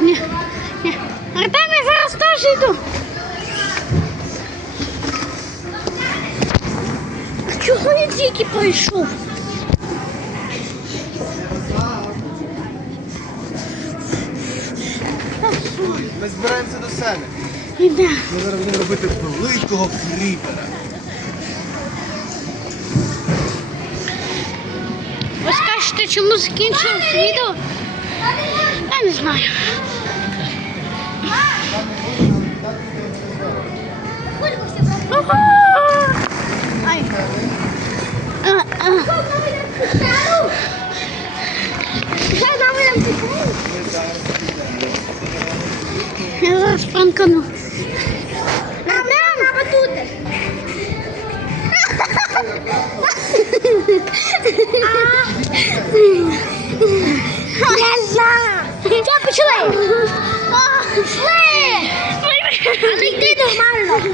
Ні, ні. Артем, я зараз теж йду. А чого я тільки прийшов? Ми збираємося до себе. Іде. Ми зараз будемо робити великого кріпера. Ви скажете, чому закінчилось відео? Я не знаю. Ай. А, а. Я зараз пранкану. Я почала. Пішли. Oh, nee! Sí. Muy